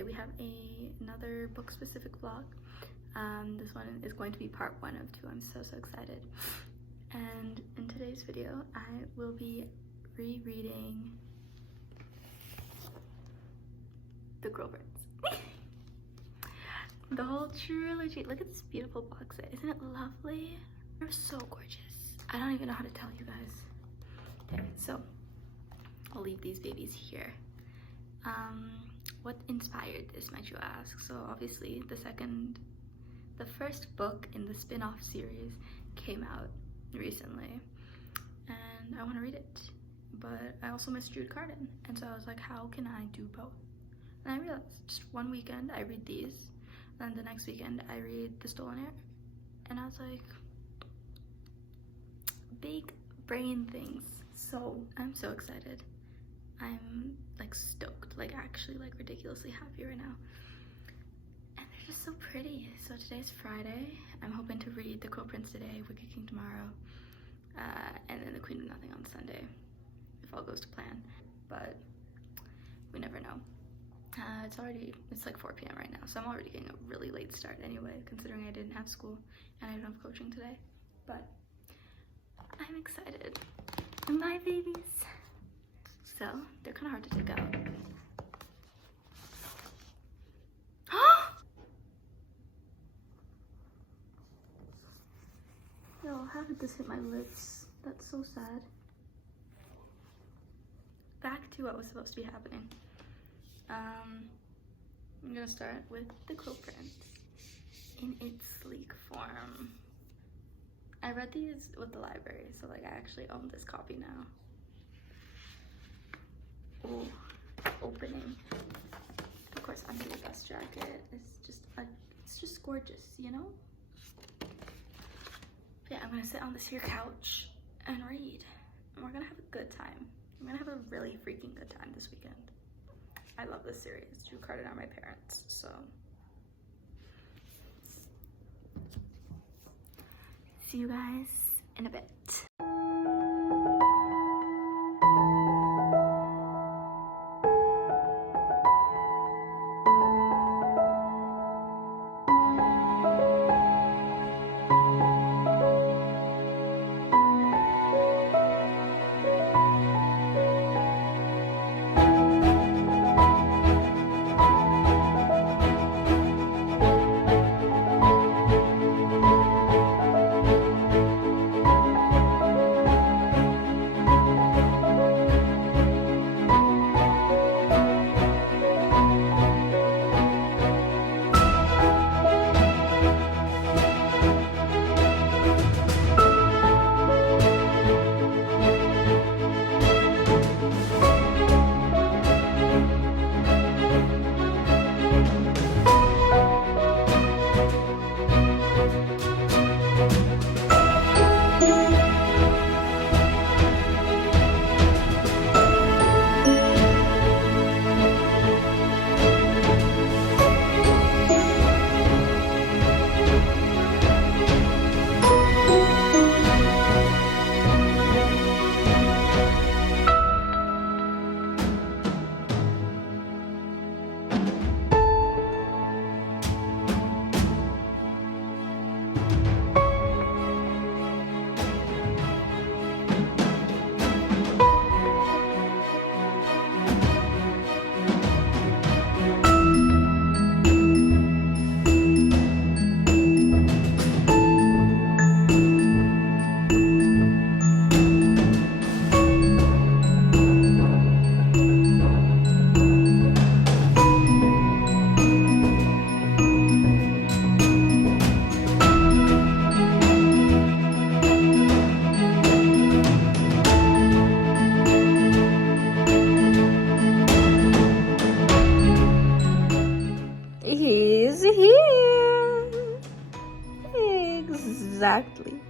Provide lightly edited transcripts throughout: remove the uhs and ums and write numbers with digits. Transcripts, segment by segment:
today we have another book specific vlog. This one is going to be part 1 of 2. I'm so excited. And in today's video I will be rereading The Girl Prince. The whole trilogy. Look at this beautiful box set. Isn't it lovely? They're so gorgeous. I don't even know how to tell you guys. Okay, so I'll leave these babies here. What inspired this, might you ask? So obviously the first book in the spin-off series came out recently and I want to read it, but I also miss Jude Cardan, and so I was like, how can I do both? And I realized just one weekend I read these, and then the next weekend I read The Stolen Heir, and I was like, big brain things. So I'm so excited. I'm like stoked, like actually like ridiculously happy right now. And they're just so pretty. So today's Friday. I'm hoping to read The Crow Prince today, Wicked King tomorrow, and then The Queen of Nothing on Sunday, if all goes to plan. But we never know. It's like 4 p.m. right now, so I'm already getting a really late start anyway, considering I didn't have school and I don't have coaching today. But I'm excited. My babies. So they're kind of hard to take out. Yo, how did this hit my lips? That's so sad. Back to what was supposed to be happening. I'm gonna start with The Crow Prince in its sleek form. I read these with the library, so like I actually own this copy now. Oh, opening. Of course, under the dust jacket it's just gorgeous, you know? Yeah, I'm gonna sit on this here couch and read, and we're gonna have a good time. I'm gonna have a really freaking good time this weekend. I love this series. Jude Cardan are my parents, so. See you guys in a bit. He's here. Exactly.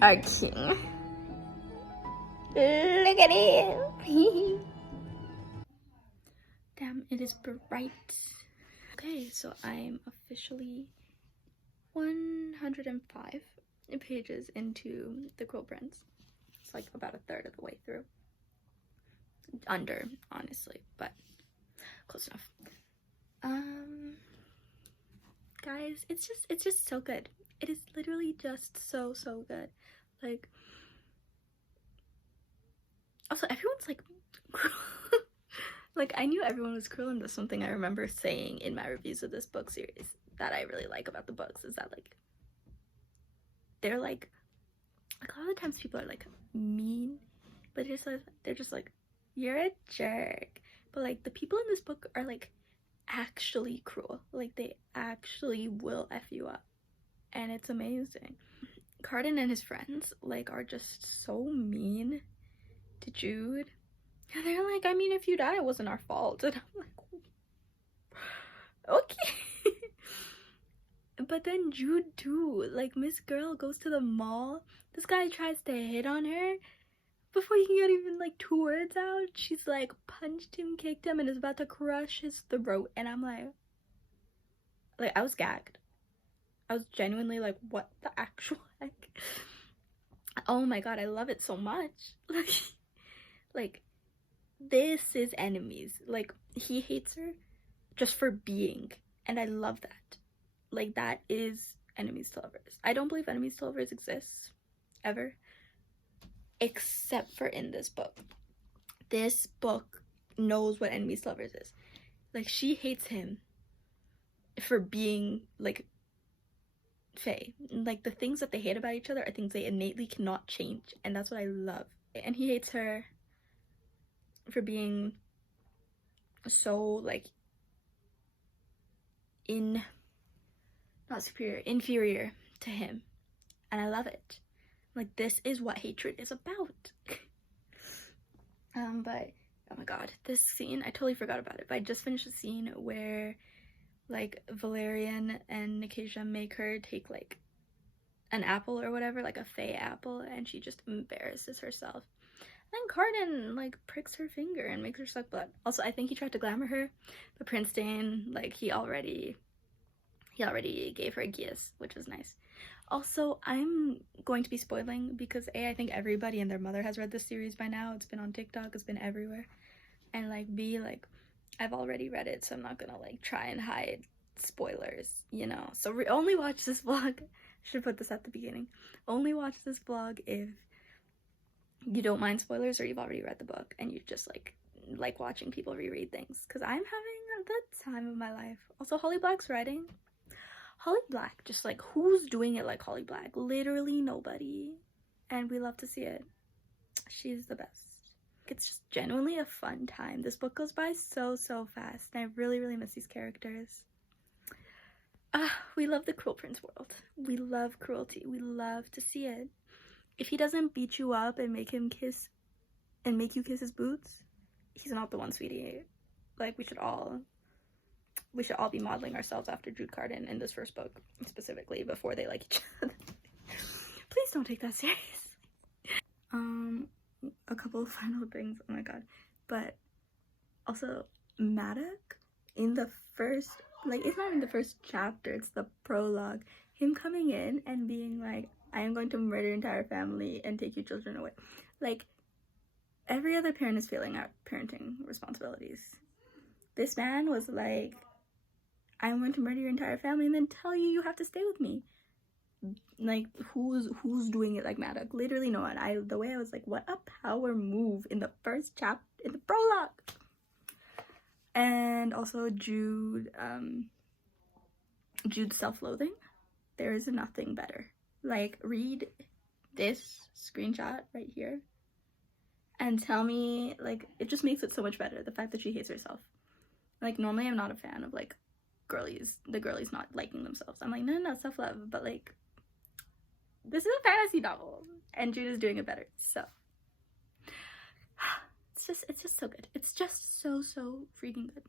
Our king. Look at him. Damn, it is bright. Okay, so I'm officially 105 pages into The Crow Prince. It's like about a third of the way through. Under, honestly, but Close enough. Guys, it's just so good. It is literally just so good. Like, also everyone's like cruel. Like, I knew everyone was cruel, and that's something I remember saying in my reviews of this book series that I really like about the books, is that like they're like a lot of times people are like mean, but they're just like, you're a jerk. But like the people in this book are like actually cruel. Like they actually will F you up, and it's amazing. Cardan and his friends like are just so mean to Jude, and they're like, I mean, if you die, it wasn't our fault. And I'm like, okay. But then Jude too, like Miss Girl goes to the mall, this guy tries to hit on her. Before he can get even like 2 words out, she's like punched him, kicked him, and is about to crush his throat. And I'm like I was gagged. I was genuinely like, what the actual heck? Oh my god, I love it so much. Like this is enemies. Like he hates her just for being, and I love that. Like that is enemies to lovers. I don't believe enemies to lovers exists ever, except for in this book. This book knows what enemies to lovers is. Like she hates him for being like Faye. Like the things that they hate about each other are things they innately cannot change, and that's what I love. And he hates her for being so like not superior, inferior to him, and I love it. Like this is what hatred is about. But oh my god, this scene, I totally forgot about it, but I just finished the scene where like Valerian and Nicasia make her take like an apple or whatever, like a Fae apple, and she just embarrasses herself. Then Cardan like pricks her finger and makes her suck blood. Also, I think he tried to glamour her, but Prince Dane, like he already gave her a kiss, which was nice. Also, I'm going to be spoiling because A, I think everybody and their mother has read this series by now. It's been on TikTok, it's been everywhere. And like B, like I've already read it, so I'm not gonna like try and hide spoilers, you know. So only watch this vlog. I should put this at the beginning. Only watch this vlog if you don't mind spoilers or you've already read the book and you just like watching people reread things, because I'm having the time of my life. Also, Holly Black's writing. Holly Black, just like, who's doing it like Holly Black? Literally nobody. And we love to see it. She's the best. It's just genuinely a fun time. This book goes by so fast, and I really miss these characters. We love the Cruel Prince world. We love cruelty. We love to see it. If he doesn't beat you up and make you kiss his boots, he's not the one, sweetie. Like, we should all be modeling ourselves after Judecardan in this first book, specifically, before they like each other. Please don't take that seriously. A couple of final things, oh my god. But also, Maddox, in the first, like, it's not in the first chapter, it's the prologue. Him coming in and being like, I am going to murder your entire family and take your children away. Like, every other parent is failing at parenting responsibilities. This man was like, I'm going to murder your entire family and then tell you you have to stay with me. Like, who's doing it like Maddox? Literally no one. The way I was like, what a power move in the first chapter, in the prologue. And also Jude's self-loathing. There is nothing better. Like, read this screenshot right here and tell me, like, it just makes it so much better, the fact that she hates herself. Like, normally I'm not a fan of like the girlies not liking themselves. I'm like, no, self-love, but like, this is a fantasy novel and Jude is doing it better. So it's just so good. It's just so freaking good.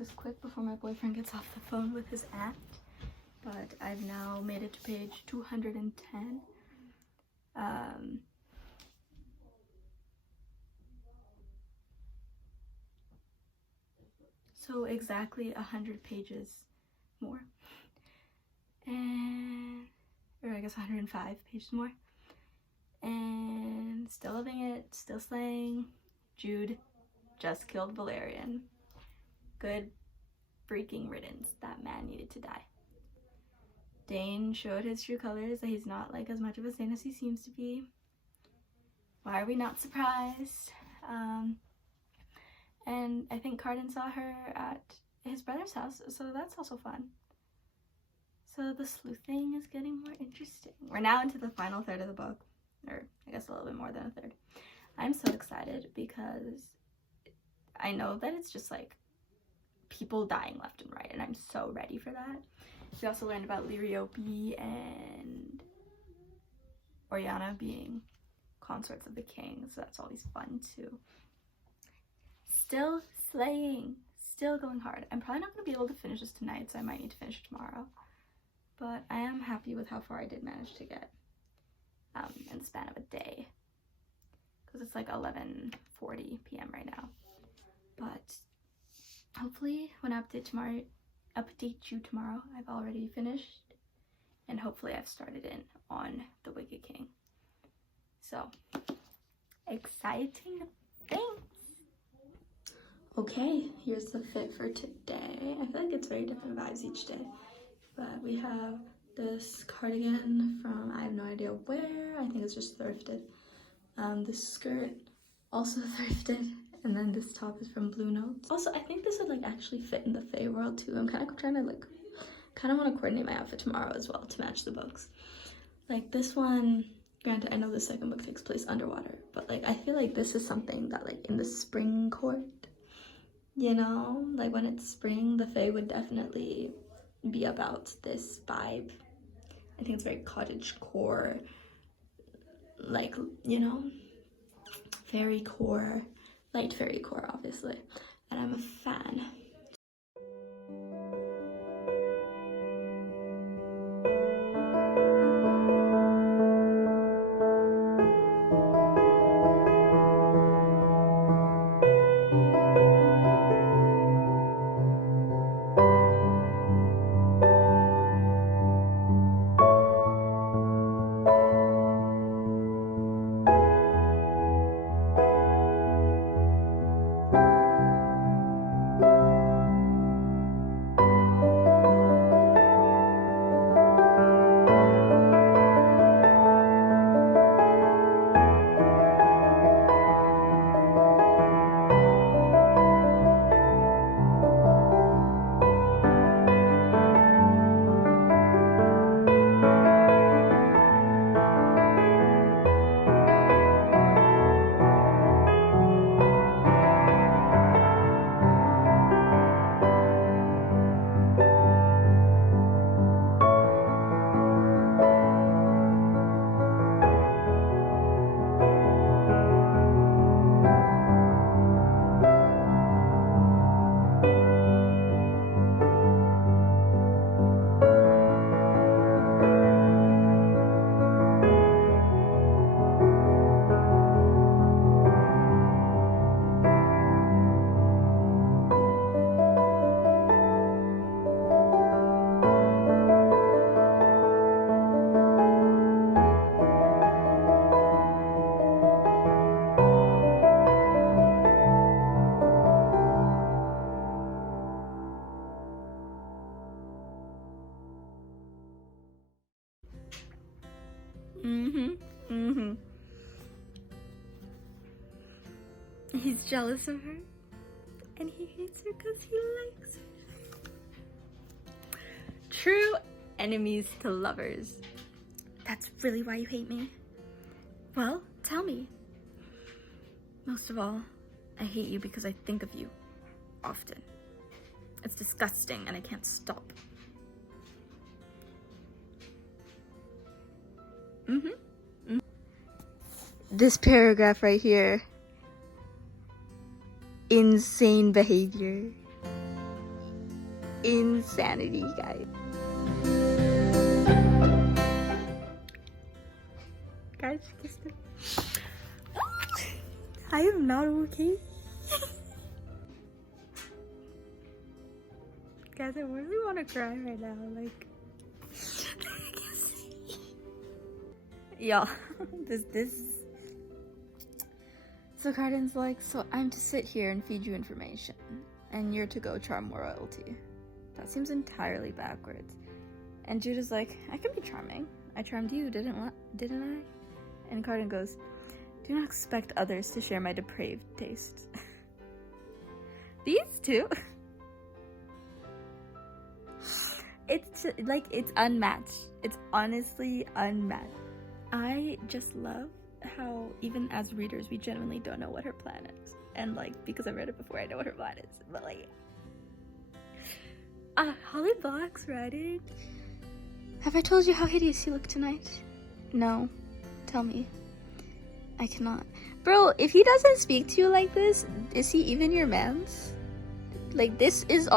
this quick before my boyfriend gets off the phone with his aunt. But I've now made it to page 210. So exactly 100 pages more. And, or I guess 105 pages more. And still loving it, still slaying. Jude just killed Valerian. Good freaking riddance. That man needed to die. Dane showed his true colors, that he's not like as much of a saint as he seems to be. Why are we not surprised? And I think Cardan saw her at his brother's house, so that's also fun. So the sleuthing is getting more interesting. We're now into the final third of the book, or I guess a little bit more than a third. I'm so excited because I know that it's just like people dying left and right, and I'm so ready for that. We also learned about Liriope and Oriana being consorts of the king, so that's always fun too. Still slaying, still going hard. I'm probably not going to be able to finish this tonight, so I might need to finish it tomorrow. But I am happy with how far I did manage to get in the span of a day. Because it's like 11:40 p.m. right now. But hopefully when I update you tomorrow, I've already finished. And hopefully I've started in on The Wicked King. So, exciting things! Okay, here's the fit for today. I feel like it's very different vibes each day. But we have this cardigan from I have no idea where. I think it's just thrifted. This skirt, also thrifted. And then this top is from Blue Notes. Also, I think this would like actually fit in the Fae world too. I'm kind of trying to like, kind of want to coordinate my outfit tomorrow as well to match the books. Like this one, granted I know the second book takes place underwater, but like I feel like this is something that like in the spring court, you know, like when it's spring, the Fae would definitely be about this vibe. I think it's very cottagecore, like, you know, fairy core, light fairy core obviously, and I'm a fan. He's jealous of her, and he hates her because he likes her. True enemies to lovers. That's really why you hate me? Well, tell me. Most of all, I hate you because I think of you often. It's disgusting and I can't stop. This paragraph right here. Insane behavior. insanity, guys. Guys, she kissed him. I am not okay. Guys, I really want to cry right now. Like, y'all, this. So Cardan's like, so I'm to sit here and feed you information, and you're to go charm royalty. That seems entirely backwards. And Jude is like, I can be charming. I charmed you, didn't I? And Cardan goes, do not expect others to share my depraved tastes. These two. It's like, it's unmatched. It's honestly unmatched. I just love how even as readers we genuinely don't know what her plan is, and like, because I've read it before, I know what her plan is, but like, Holly Black's writing. Have I told you how hideous you look tonight? No. Tell me. I cannot. Bro, if he doesn't speak to you like this, is he even your man's? Like, this is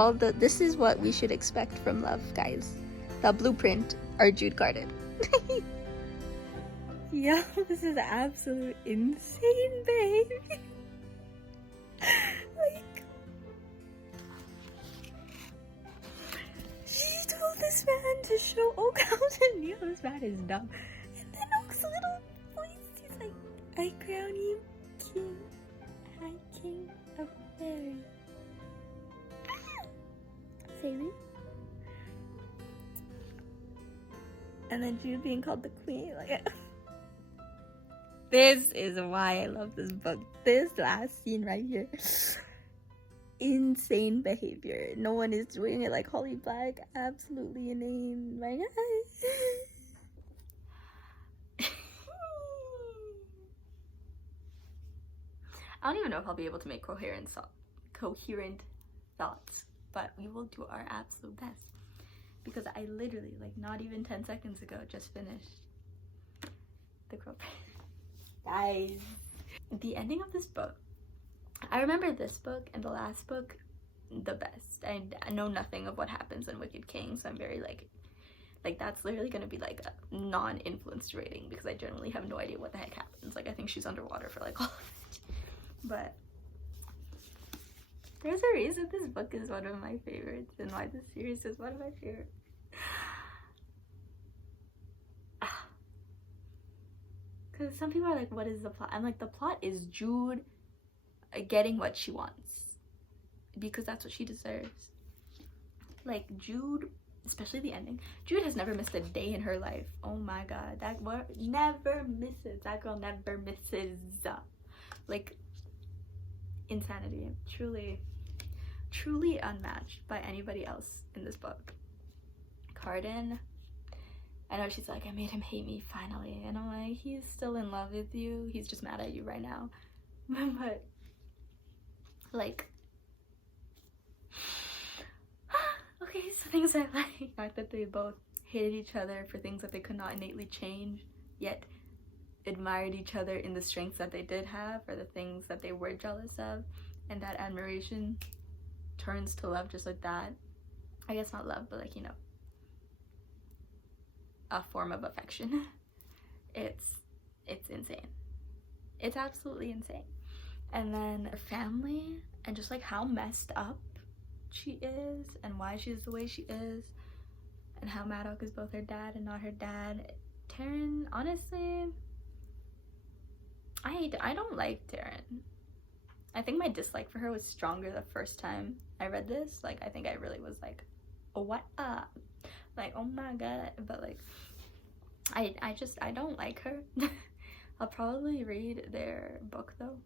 what we should expect from love, guys. The blueprint are Judecardan. Yo, this is absolute insane, babe. Like, she told this man to show Oak how to kneel. This man is dumb. And then Oak's little voice, he's like, I crown you king, high king of fairy. Sadie. And then Jude being called the queen, like. This is why I love this book. This last scene right here. Insane behavior. No one is doing it like Holly Black. Absolutely inane. My God. I don't even know if I'll be able to make coherent thoughts. But we will do our absolute best. Because I literally, like, not even 10 seconds ago, just finished The Crow Prince. Guys, the ending of this book, I remember this book and the last book the best. I know nothing of what happens in Wicked King, so I'm very like that's literally gonna be like a non-influenced rating, because I generally have no idea what the heck happens. Like, I think she's underwater for like all of it. But there's a reason this book is one of my favorites, and why this series is one of my favorites. Because some people are like, what is the plot? I'm like, the plot is Jude getting what she wants, because that's what she deserves. Like, Jude, especially the ending, Jude has never missed a day in her life. Oh my God, that girl never misses. That girl never misses. Like, insanity. Truly unmatched by anybody else in this book. Cardan, I know she's like, I made him hate me finally, and I'm like, he's still in love with you, he's just mad at you right now. But like, okay, so things I like, the fact that they both hated each other for things that they could not innately change, yet admired each other in the strengths that they did have, or the things that they were jealous of, and that admiration turns to love just like that. I guess not love, but like, you know, a form of affection. It's insane. It's absolutely insane. And then her family, and just like how messed up she is, and why she's the way she is, and how Maddox is both her dad and not her dad. Taryn, honestly, I don't like Taryn. I think my dislike for her was stronger the first time I read this. Like, I think I really was like, oh, what up? Like, oh my God. But like, I don't like her. I'll probably read their book though,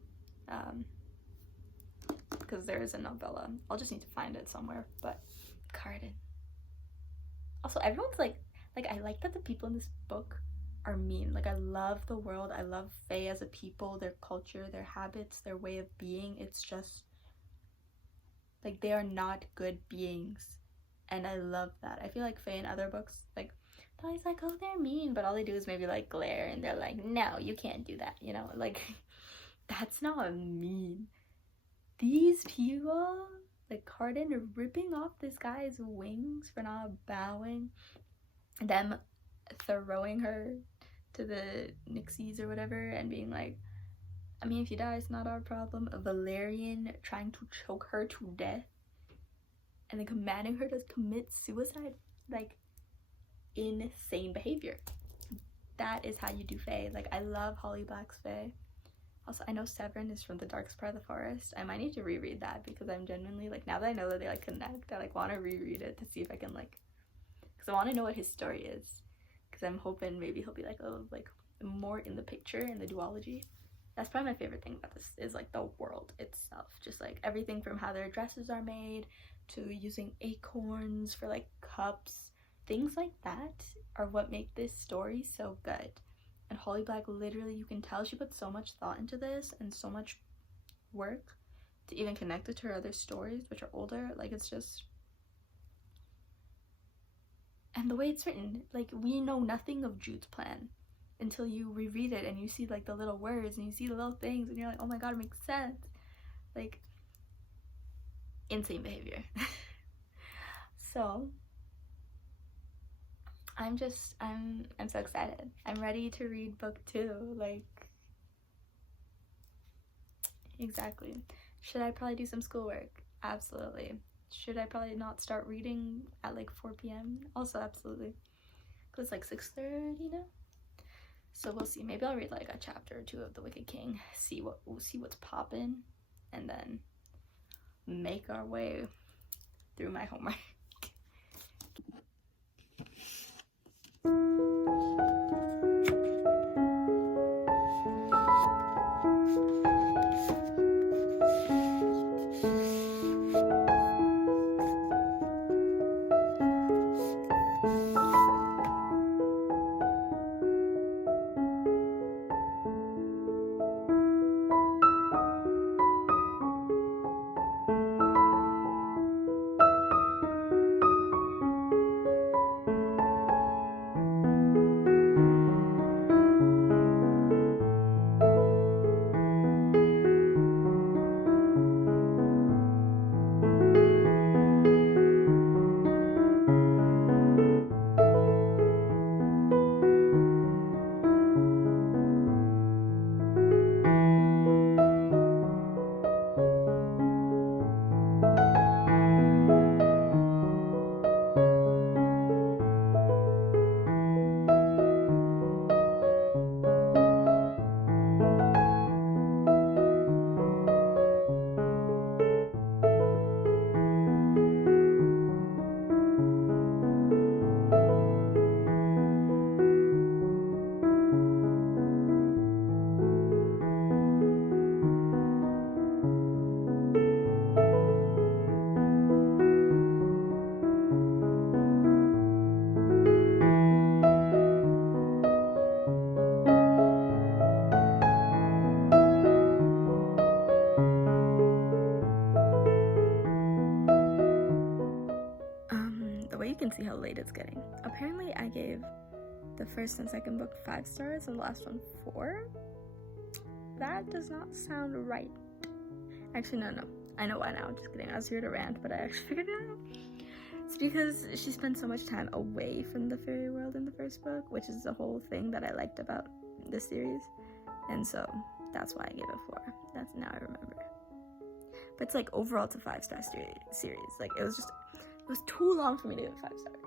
because there is a novella. I'll just need to find it somewhere. But Cardan. Also, everyone's like I like that the people in this book are mean. Like, I love the world. I love Fae as a people, their culture, their habits, their way of being. It's just like, they are not good beings, and I love that. I feel like Fae in other books, like, they're always like, oh, they're mean, but all they do is maybe like glare, and they're like, no, you can't do that, you know? Like, that's not mean. These people, like Cardan ripping off this guy's wings for not bowing, them throwing her to the Nixies or whatever and being like, I mean, if you die, it's not our problem. A Valerian trying to choke her to death and then commanding her to commit suicide. Like, insane behavior. That is how you do Fae. Like, I love Holly Black's Fae. Also, I know Severin is from the darkest part of the forest. I might need to reread that because I'm genuinely, like, now that I know that they, like, connect, I, like, want to reread it to see if I can, like, because I want to know what his story is. Because I'm hoping maybe he'll be, like, oh, like, more in the picture, in the duology. That's probably my favorite thing about this, is, like, the world itself. Just, like, everything from how their dresses are made to using acorns for, like, cups. Things like that are what make this story so good. And Holly Black, literally, you can tell she put so much thought into this and so much work to even connect it to her other stories, which are older. Like, it's just... And the way it's written, like, we know nothing of Jude's plan until you reread it and you see, like, the little words and you see the little things and you're like, oh my god, it makes sense. Like, insane behavior. So I'm so excited. I'm ready to read book 2. Like, exactly. Should I probably do some schoolwork? Absolutely. Should I probably not start reading at like 4 p.m? Also, absolutely. Because it's like 6:30 now. So we'll see. Maybe I'll read like a chapter or 2 of The Wicked King. We'll see what's popping, and then make our way through my homework. The way you can see how late it's getting. Apparently I gave the first and second book 5 stars and the last one 4. That does not sound right. Actually, no. I know why now. Just kidding. I was here to rant, but I actually figured it out. It's because she spent so much time away from the fairy world in the first book, which is the whole thing that I liked about this series. And so that's why I gave it 4. That's now I remember. But it's like overall it's a 5-star series. Like it was too long for me to give it 5 stars.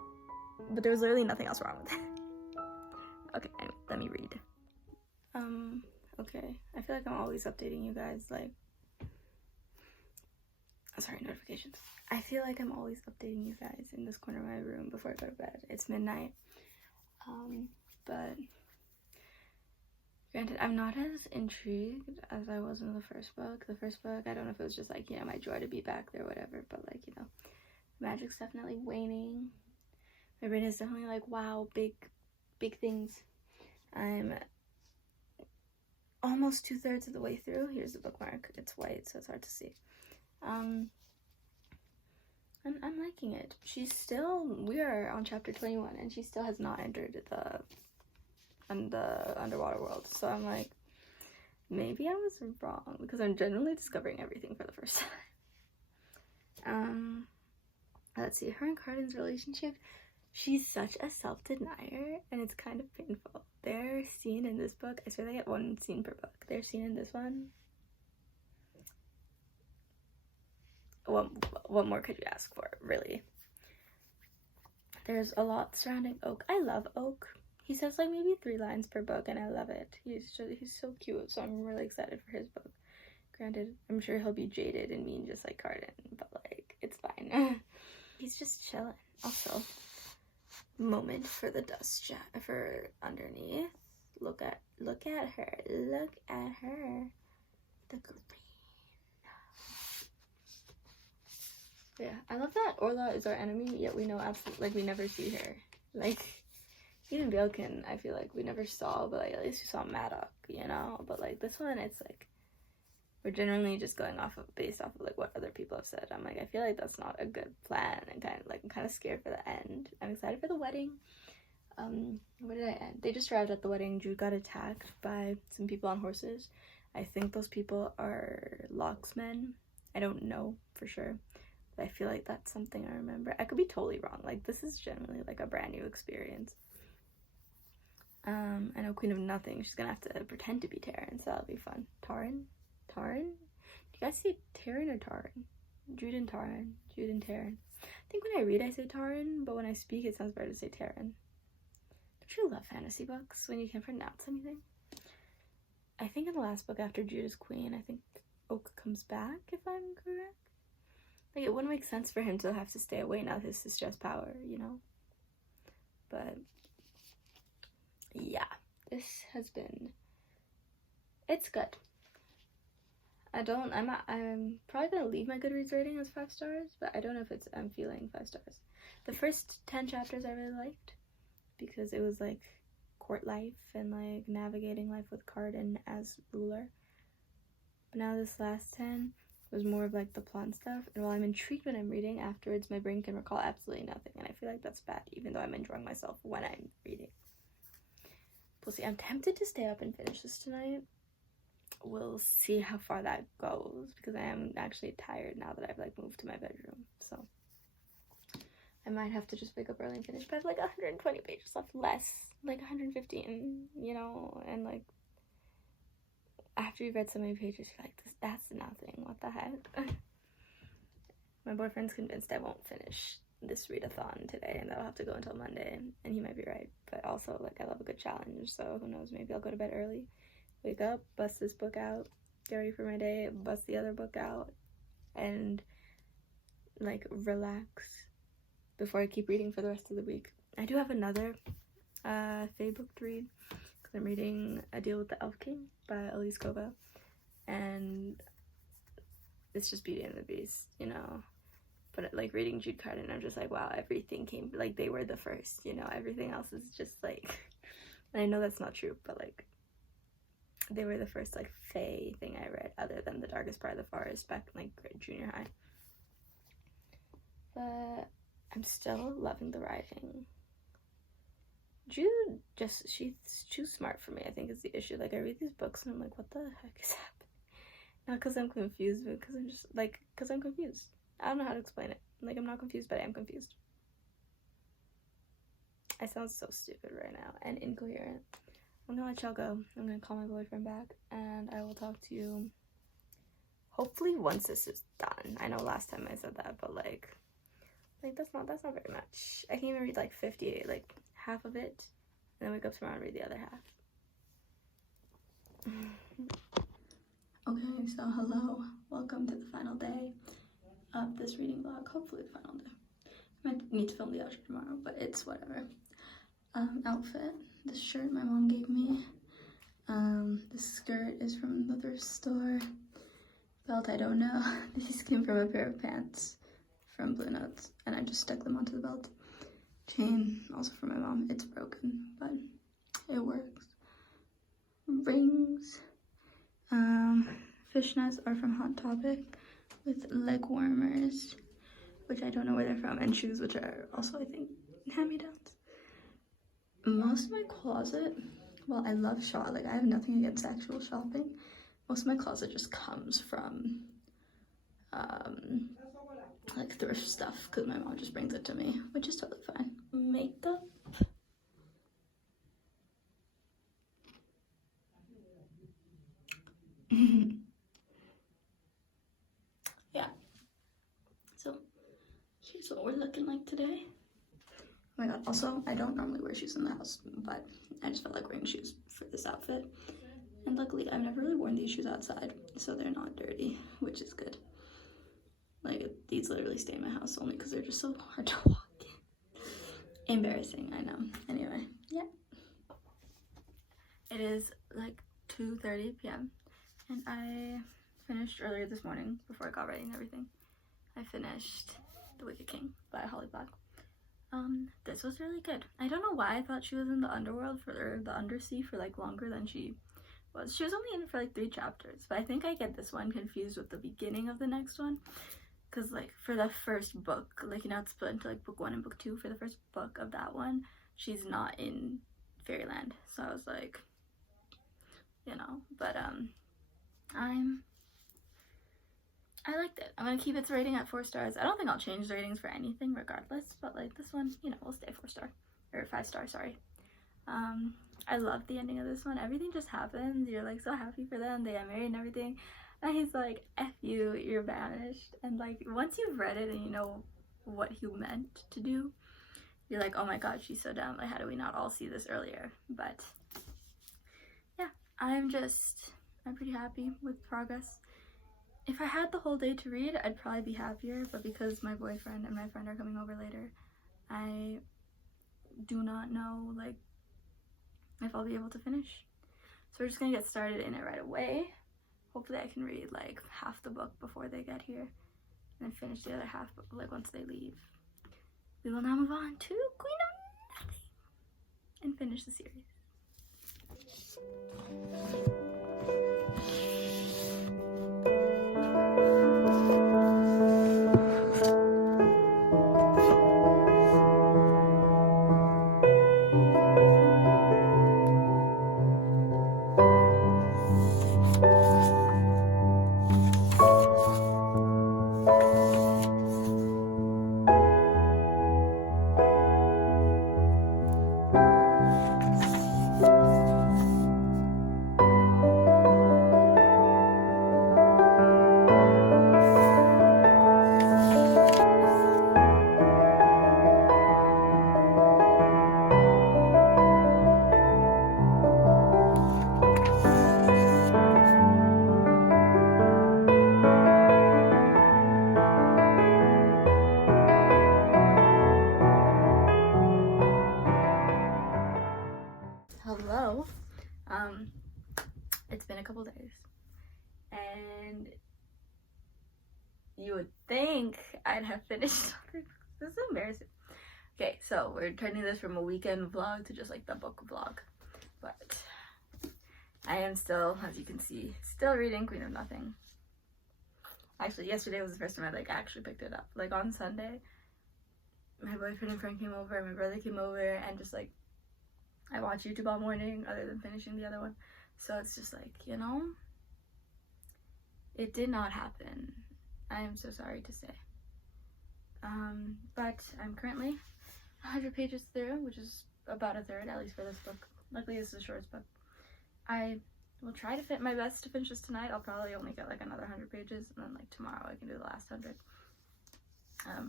But there was literally nothing else wrong with it. Okay, anyway, let me read. Okay. I feel like I'm always updating you guys, like... Sorry, notifications. I feel like I'm always updating you guys in this corner of my room before I go to bed. It's midnight. But... Granted, I'm not as intrigued as I was in the first book. The first book, I don't know if it was just like, you know, my joy to be back there or whatever, but like, you know, magic's definitely waning. My brain is definitely like, wow, big things. I'm almost 2/3 of the way through. Here's the bookmark. It's white, so it's hard to see. I'm liking it. We are on chapter 21, and she still has not entered the underwater world. So I'm like, maybe I was wrong, because I'm genuinely discovering everything for the first time. Let's see, her and Cardan's relationship, she's such a self-denier, and it's kind of painful. Their scene in this book, I swear they get one scene per book. Their scene in this one, what more could you ask for, really? There's a lot surrounding Oak. I love Oak. He says like maybe 3 lines per book, and I love it. He's so cute, so I'm really excited for his book. Granted, I'm sure he'll be jaded and mean just like Cardan, but like, it's fine. He's just chilling. Also, moment for the dust chat for underneath. Look at her. Look at her. The green. Yeah, I love that Orla is our enemy, yet we know absolutely, like, we never see her. Like, even Bjorken, I feel like we never saw, but like, at least we saw Maddock, you know? But like, this one, it's like, we're generally just going based off of like what other people have said. I'm like, I feel like that's not a good plan, and I'm kind of scared for the end. I'm excited for the wedding. Where did I end? They just arrived at the wedding. Jude got attacked by some people on horses. I think those people are locksmen. I don't know for sure, but I feel like that's something I remember. I could be totally wrong. Like, this is generally like a brand new experience. I know Queen of Nothing, she's gonna have to pretend to be Taryn, so that'll be fun. Taryn? Do you guys say Taryn or Taryn? Jude and Taryn. I think when I read I say Taryn, but when I speak it sounds better to say Taryn. Don't you love fantasy books when you can't pronounce anything? I think in the last book after Jude is queen, I think Oak comes back, if I'm correct. Like, it wouldn't make sense for him to have to stay away now that his sister has power, you know? But yeah, this has been, it's good. I'm probably gonna leave my Goodreads rating as 5 stars, but I don't know if I'm feeling 5 stars. The first 10 chapters I really liked, because it was like court life and like navigating life with Cardan as ruler. But now this last 10 was more of like the plot stuff, and while I'm intrigued when I'm reading, afterwards my brain can recall absolutely nothing, and I feel like that's bad, even though I'm enjoying myself when I'm reading. We'll see. I'm tempted to stay up and finish this tonight. We'll see how far that goes, because I am actually tired now that I've like moved to my bedroom, so I might have to just wake up early and finish. But I have like 120 pages left, less like 115, you know, and like after you've read so many pages you're like, that's nothing, what the heck. My boyfriend's convinced I won't finish this readathon today, and that'll have to go until Monday, and he might be right, but also like I love a good challenge, so who knows, maybe I'll go to bed early, wake up, bust this book out, get ready for my day, bust the other book out, and like relax before I keep reading for the rest of the week. I do have another Fae book to read, because I'm reading A Deal with the Elf King by Elise Kova, and it's just Beauty and the Beast, you know. But like reading Judecardan, I'm just like, wow, everything came, like they were the first, you know, everything else is just like, and I know that's not true, but like they were the first like Fae thing I read, other than The Darkest Part of the Forest back in like junior high. But I'm still loving the writing. Jude she's too smart for me, I think, is the issue. Like, I read these books and I'm like, what the heck is happening? Not because I'm confused, but because I'm just like, because I'm confused. I don't know how to explain it. Like, I'm not confused, but I am confused. I sound so stupid right now and incoherent. I'm gonna let y'all go. I'm gonna call my boyfriend back, and I will talk to you hopefully once this is done. I know last time I said that, but like that's not very much. I can even read like 58, like half of it, and then wake up tomorrow and read the other half. Okay, so hello, welcome to the final day of this reading vlog. Hopefully the final day. I might need to film the outro tomorrow, but it's whatever. Outfit, this shirt my mom gave me. This skirt is from the thrift store. Belt, I don't know. These came from a pair of pants from Blue Notes, and I just stuck them onto the belt. Chain, also from my mom. It's broken, but it works. Rings. Fishnets are from Hot Topic with leg warmers, which I don't know where they're from, and shoes, which are also, I think, hand-me-downs. Most of my closet, well, I love shop, like I have nothing against actual shopping. Most of my closet just comes from like thrift stuff because my mom just brings it to me, which is totally fine. Makeup. Yeah. So here's what we're looking like today. Oh my god, also, I don't normally wear shoes in the house, but I just felt like wearing shoes for this outfit. And luckily, I've never really worn these shoes outside, so they're not dirty, which is good. Like, these literally stay in my house only because they're just so hard to walk in. Embarrassing, I know. Anyway, yeah. It is like 2:30 p.m. and I finished earlier this morning before I got ready and everything. I finished The Wicked King by Holly Black. This was really good. I don't know why I thought she was in the underworld for the undersea for like longer than she was. She was only in it for like 3 chapters, but I think I get this one confused with the beginning of the next one. Because like for the first book, like, you know, it's split into like book 1 and book 2. For the first book of that one, she's not in Fairyland. So I was like, you know, but I liked it. I'm gonna keep its rating at 4 stars. I don't think I'll change the ratings for anything regardless, but like this one, you know, will stay 4 star or 5 star, sorry. I love the ending of this one. Everything just happens. You're like so happy for them. They get married and everything. And he's like, F you, you're banished. And like once you've read it and you know what he meant to do, you're like, oh my god, she's so dumb. Like, how do we not all see this earlier? But yeah, I'm pretty happy with progress. If I had the whole day to read, I'd probably be happier, but because my boyfriend and my friend are coming over later, I do not know like if I'll be able to finish. So we're just gonna get started in it right away. Hopefully I can read like half the book before they get here and then finish the other half like once they leave. We will now move on to Queen of Nothing and finish the series. Hello. It's been a couple days and you would think I'd have finished. This is embarrassing. Okay, so we're turning this from a weekend vlog to just like the book vlog, but I am still, as you can see, still reading Queen of Nothing. Actually, yesterday was the first time I like actually picked it up. Like on Sunday, my boyfriend and friend came over, my brother came over, and just like I watch YouTube all morning other than finishing the other one. So it's just like, you know, it did not happen. I am so sorry to say. But I'm currently 100 pages through, which is about a third, at least for this book. Luckily, this is the shortest book. I will try to fit my best to finish this tonight. I'll probably only get like another 100 pages, and then like tomorrow I can do the last 100.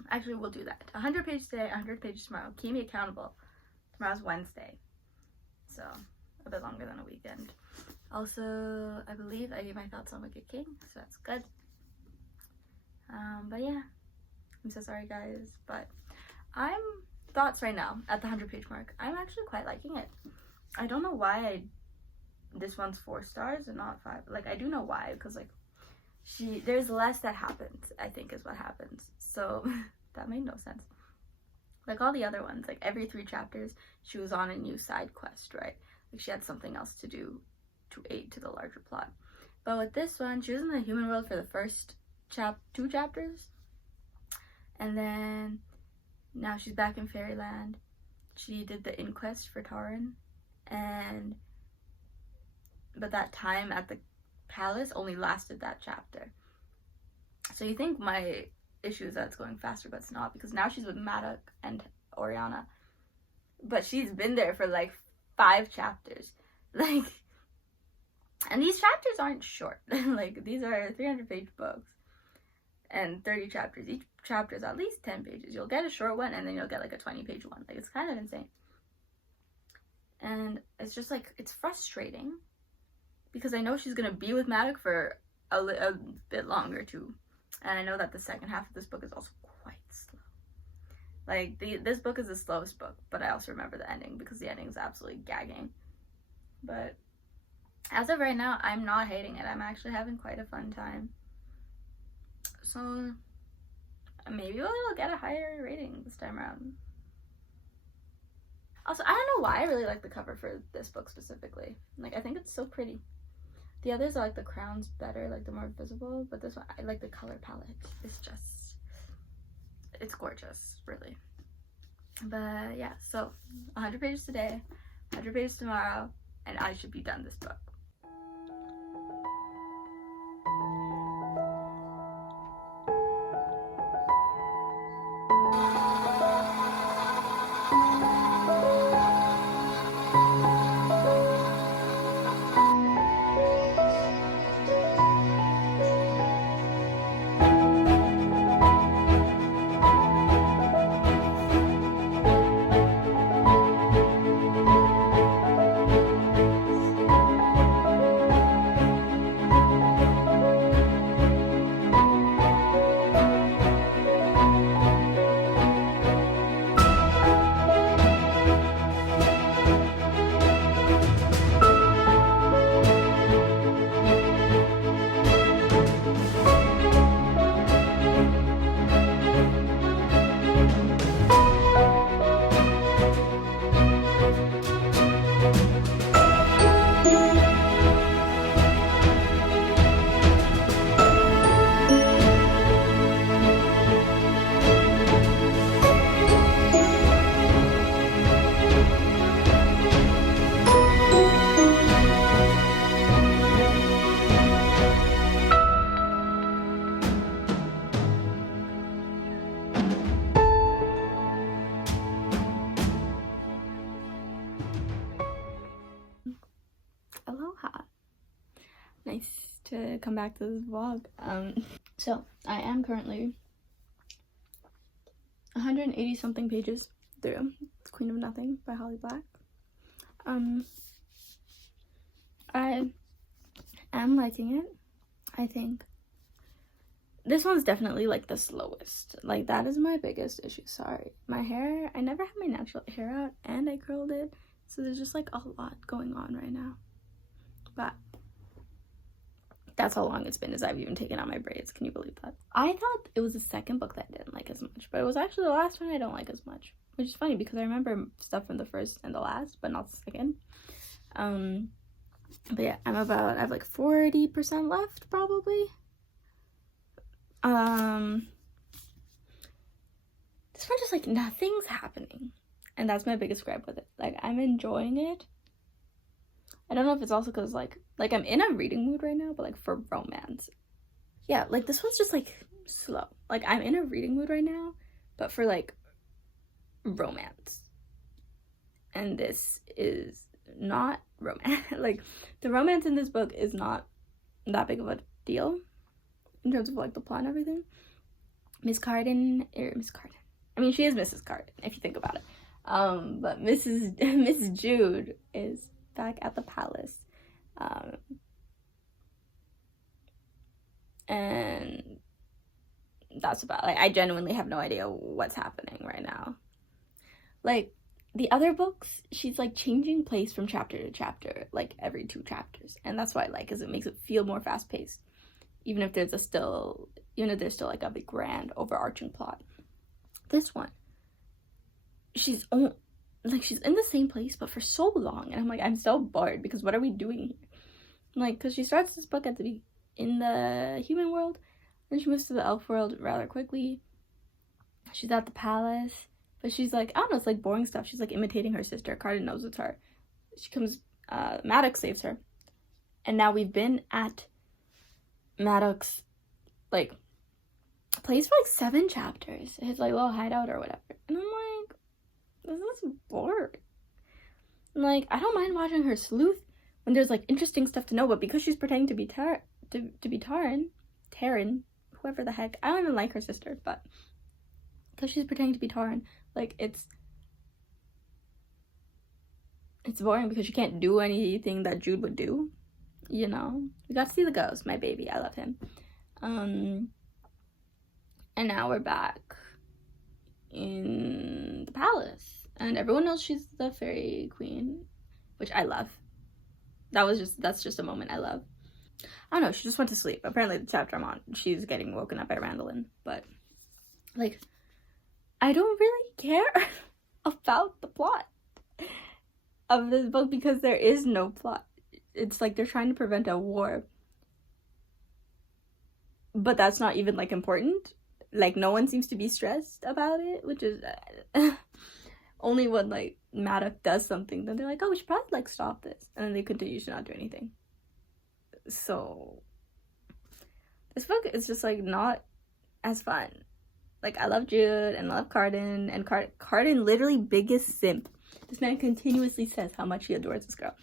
Actually, we'll do that. 100 pages today, 100 pages tomorrow. Keep me accountable. Tomorrow's Wednesday, so a bit longer than a weekend. Also, I believe I gave my thoughts on Wicked King, so that's good. But yeah, I'm so sorry guys, but thoughts right now at the 100 page mark. I'm actually quite liking it. I don't know why this one's 4 stars and not 5. Like, I do know why, because like there's less that happens, I think is what happens. So that made no sense. Like all the other ones, like every 3 chapters she was on a new side quest, right? Like she had something else to do to aid to the larger plot. But with this one, she was in the human world for the first 2 chapters, and then now she's back in Fairyland. She did the inquest for Tauren, but that time at the palace only lasted that chapter. So you think my issues that it's going faster, but it's not, because now she's with Maddox and Oriana. But she's been there for like 5 chapters. Like, and these chapters aren't short. Like, these are 300-page books and 30 chapters. Each chapter is at least 10 pages. You'll get a short one, and then you'll get like a 20-page one. Like, it's kind of insane. And it's just like, it's frustrating because I know she's gonna be with Maddox for a bit longer too. And I know that the second half of this book is also quite slow. Like, this book is the slowest book, but I also remember the ending because the ending is absolutely gagging. But as of right now, I'm not hating it. I'm actually having quite a fun time. So maybe we'll get a higher rating this time around. Also, I don't know why I really like the cover for this book specifically. Like, I think it's so pretty. The others are like the crown's better, like the more visible, but this one, I like the color palette. It's just, it's gorgeous, really. But yeah, so 100 pages today, 100 pages tomorrow, and I should be done this book. Aloha. Nice to come back to this vlog. So I am currently 180 something pages through. It's Queen of Nothing by Holly Black. I am liking it. I think this one's definitely like the slowest. Like, that is my biggest issue. Sorry, my hair, I never had my natural hair out and I curled it, so there's just like a lot going on right now. But that's how long it's been as I've even taken out my braids. Can you believe that? I thought it was the second book that I didn't like as much, but it was actually the last one I don't like as much, which is funny because I remember stuff from the first and the last, but not the second. But yeah, I have like 40% left probably. This one just like nothing's happening, and that's my biggest gripe with it. Like, I'm enjoying it. I don't know if it's also because like I'm in a reading mood right now, but like for romance. Yeah, like this one's just like slow. Like, I'm in a reading mood right now, but for like romance. And this is not romance. Like, the romance in this book is not that big of a deal in terms of like the plot and everything. Miss Cardan. I mean, she is Mrs. Cardan if you think about it. But Miss Jude is back at the palace, and that's about, like, I genuinely have no idea what's happening right now. Like, the other books, she's like changing place from chapter to chapter, like every 2 chapters, and that's what I like, because it makes it feel more fast-paced, even if there's still like a big grand overarching plot. This one, she's in the same place but for so long, and I'm like, I'm so bored, because what are we doing here? Like, because she starts this book in the human world, then she moves to the elf world rather quickly. She's at the palace, but she's like, I don't know, it's like boring stuff. She's like imitating her sister. Cardan knows it's her. She comes, Maddox saves her, and now we've been at Maddox like plays for like 7 chapters. His like little hideout or whatever. And I'm like, this is boring. Like, I don't mind watching her sleuth when there's like interesting stuff to know, but because she's pretending to be Taryn, whoever the heck, I don't even like her sister, but because she's pretending to be Taryn, like it's boring because she can't do anything that Jude would do, you know. We got to see the ghost, my baby, I love him. And now we're back in the palace, and everyone knows she's the fairy queen, which I love. That's just a moment I love. I don't know, she just went to sleep. Apparently the chapter I'm on, she's getting woken up by Randallin, but like, I don't really care about the plot of this book because there is no plot. It's like they're trying to prevent a war, but that's not even like important. Like, no one seems to be stressed about it, which is only when like Maddox does something, then they're like, oh, we should probably like stop this, and then they continue to not do anything. So this book is just like not as fun. Like, I love Jude and I love Cardan, and Cardan literally biggest simp. This man continuously says how much he adores this girl,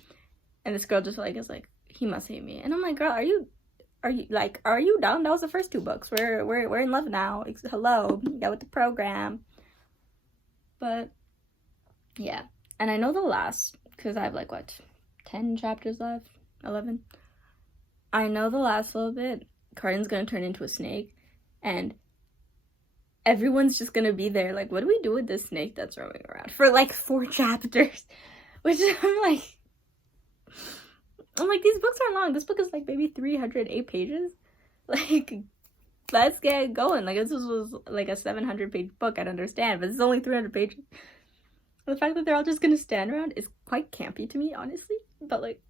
and this girl just like is like, he must hate me. And I'm like, girl, are you dumb? That was the first 2 books. We're in love now. Hello, get with the program. But yeah, and I know the last, because I have like what, 10 chapters left, 11. I know the last little bit, Cardan's gonna turn into a snake, and everyone's just gonna be there like, what do we do with this snake that's roaming around for like 4 chapters? Which I'm like, these books aren't long. This book is like maybe 308 pages. Like, let's get going. Like, if this was like a 700-page book, I'd understand, but it's only 300 pages. The fact that they're all just gonna stand around is quite campy to me, honestly. But like,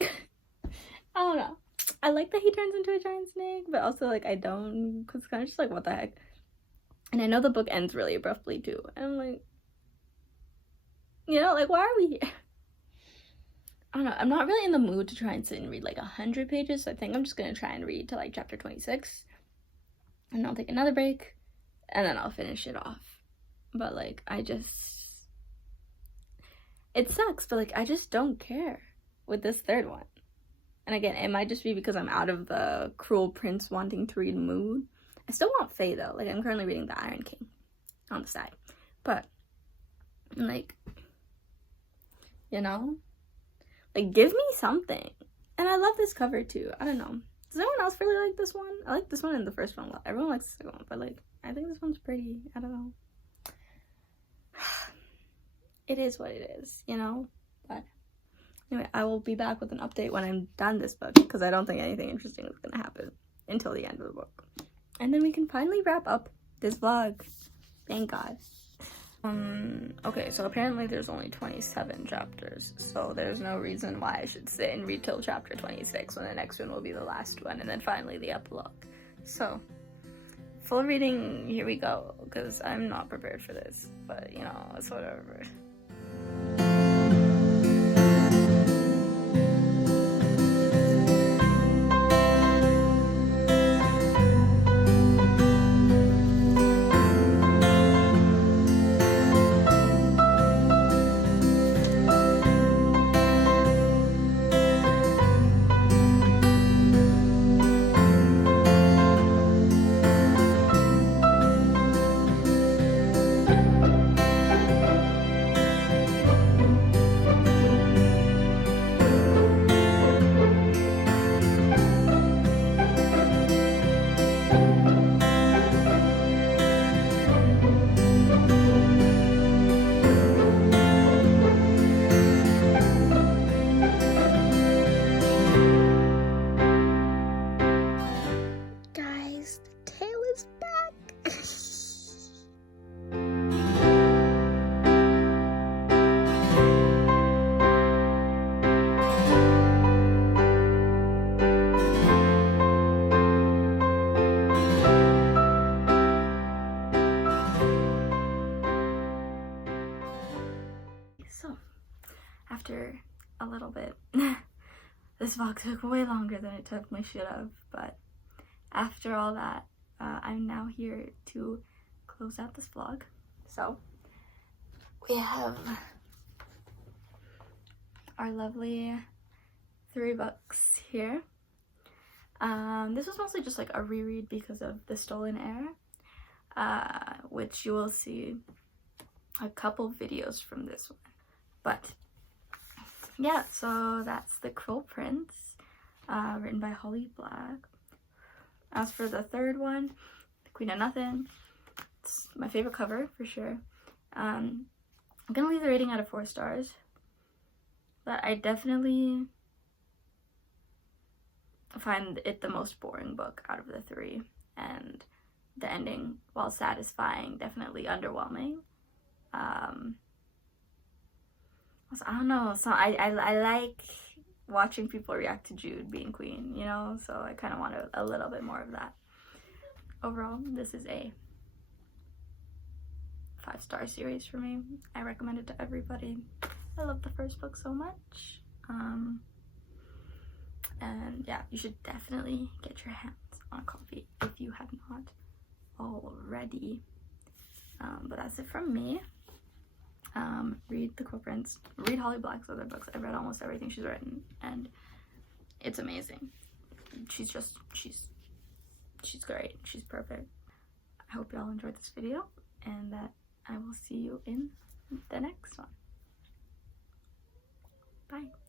I don't know. I like that he turns into a giant snake, but also like I don't, because it's kind of just like, what the heck. And I know the book ends really abruptly too, and I'm like, you know, like, why are we here? I don't know, I'm not really in the mood to try and sit and read like 100 pages, so I think I'm just gonna try and read to like chapter 26, and I'll take another break, and then I'll finish it off. But like, it sucks, but like, I just don't care with this 3rd one. And again, it might just be because I'm out of the Cruel Prince wanting to read mood. I still want Fae though. Like, I'm currently reading The Iron King on the side. But, like, you know? Like, give me something. And I love this cover too. I don't know. Does anyone else really like this one? I like this one and the first one a lot. Everyone likes the second one, but like, I think this one's pretty. I don't know. It is what it is, you know? But anyway, I will be back with an update when I'm done this book, because I don't think anything interesting is gonna happen until the end of the book. And then we can finally wrap up this vlog. Thank God. Okay, so apparently there's only 27 chapters, so there's no reason why I should sit and read till chapter 26 when the next one will be the last one, and then finally the epilogue. So, full reading, here we go, because I'm not prepared for this, but you know, it's whatever. After a little bit, this vlog took way longer than it took my should have, but after all that, I'm now here to close out this vlog. So we have our lovely 3 books here. This was mostly just like a reread because of The Stolen Heir, which you will see a couple videos from this one. But yeah, so that's The Cruel Prince, written by Holly Black. As for the third one, The Queen of Nothing, it's my favorite cover for sure. I'm gonna leave the rating out of 4 stars, but I definitely find it the most boring book out of the 3, and the ending, while satisfying, definitely underwhelming. So I don't know, so I like watching people react to Jude being queen, you know, so I kind of want a little bit more of that. Overall, this is a 5-star series for me. I recommend it to everybody. I love the first book so much. And yeah, you should definitely get your hands on a copy if you have not already. But that's it from me. Read The Cruel Prince, read Holly Black's other books. I've read almost everything she's written, and it's amazing. She's great. She's perfect. I hope you all enjoyed this video, and that I will see you in the next one. Bye.